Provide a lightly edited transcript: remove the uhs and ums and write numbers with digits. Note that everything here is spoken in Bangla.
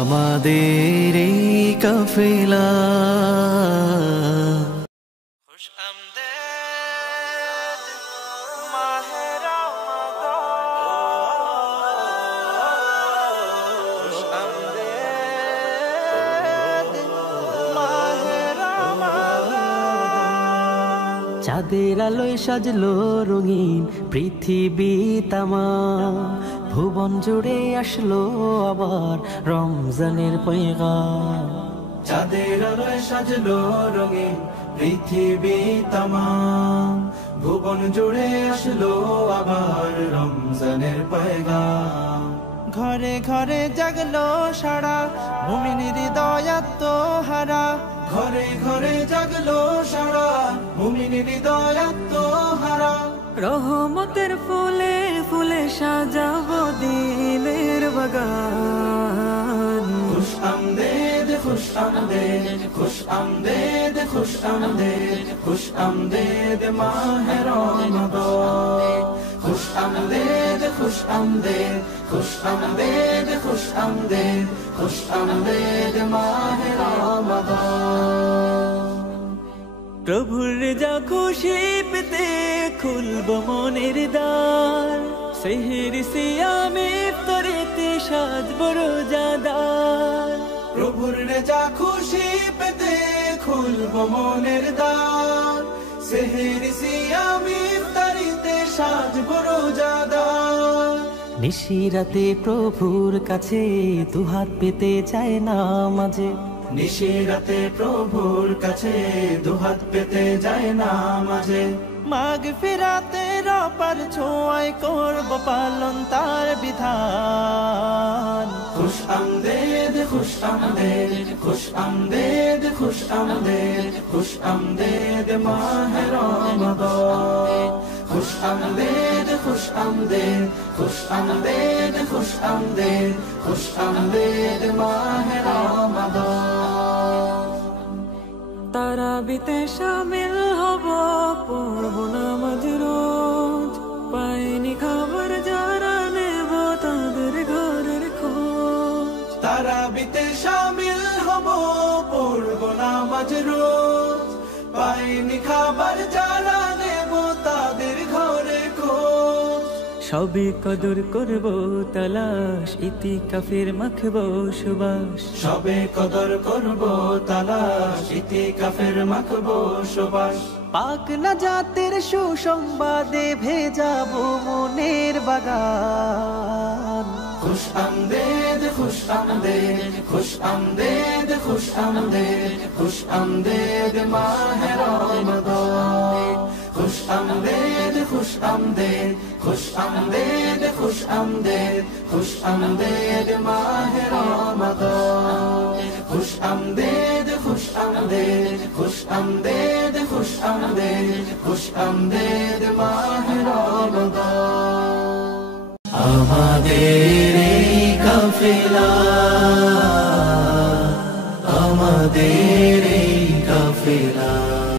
আমাদের এই কাফেলা চাঁদের আলোয় সাজলো রঙিন পৃথিবী তামাম, ভুবন জুড়ে আসলো আবার রমজানের পয়গাম। চাঁদের আলোয় সাজলো রঙিন পৃথিবী তামাম, ভুবন জুড়ে আসলো আবার রমজানের পয়গাম। ঘরে ঘরে জাগলো সারা মুমিনের হৃদয়াত্মহারা, ঘরে ঘরে জাগলো সারা মুমিনের হৃদয়াত্মহারা। রহমতের ফুলে ফুলে সাজাবো দিলের বাগান। খুশ আমদেদ খুশ আমদেদ খুশ আমদেদ খুশ আমদেদ খুশ আমদেদ মাহে রমাদান। খুশ আমদেদ খুশ আমদেদ খুশ আমদেদ খুশ আমদেদ খুশ আমদেদ মাহে রমাদান। প্রভুর রেজা খুশি পেতে খুলবো মনের দ্বার, সেহরি সিয়ামে ইফতারেতে সাজবো রোজাদার। প্রভুর রেজা খুশি পেতে খুলবো মনের দ্বার, সেহরি সিয়ামে ইফতারিতে সাজবো রোজাদার। নিশিরাতে প্রভুর কাছে দুহাত পেতে চায় না মাঝে, নিশিরাতে প্রভুর কাছে দুহাত পেতে যায় না মাঝে। মাগফিরাতের অপার ছোঁয়ায় করব পালন তার বিধান। খুশ আমদেদ খুশ আমদেদ খুশ আমদেদ খুশ আমদেদ খুশ আমদেদ মাহে রমাদান। খুশ আমদেদ খুশ আমদেদ খুশ আমদেদ খুশ আমদেদ খুশ আমদেদ মাহে রমাদান। তারাবিতে শামিল হব পড়ব নামাজ রোজ, পাইনি খাবার যারা নেব তাদের ঘরের খোঁজ। তারাবিতে শামিল হব পড়ব নামাজ রোজ, পাইনি খাবার যারা নেব তাদের ঘরে খোঁজ। সবে কদর করব তালাশ, ইতিকাফের মাখবো সুবাস। সবে কদর করব তালাশ, ইতিকাফের মাখবো সুবাস। পাক নাজাতের সুসংবাদে ভেজাবো মনের বাগান। খুশ আমদেদ খুশ আমদেদ খুশ আমদেদ খুশ আমদেদ খুশ আমদেদ মাহে রমাদান। খুশ আমদেদ খুশ আমদেদ খুশ আমদেদ খুশ আমদেদ খুশ আমদেদ মাহে রমাদান। খুশ আমদেদ খুশ আমদেদ খুশ আমদেদ খুশ আমদেদ খুশ আমদেদ মাহে রমাদান। আমাদের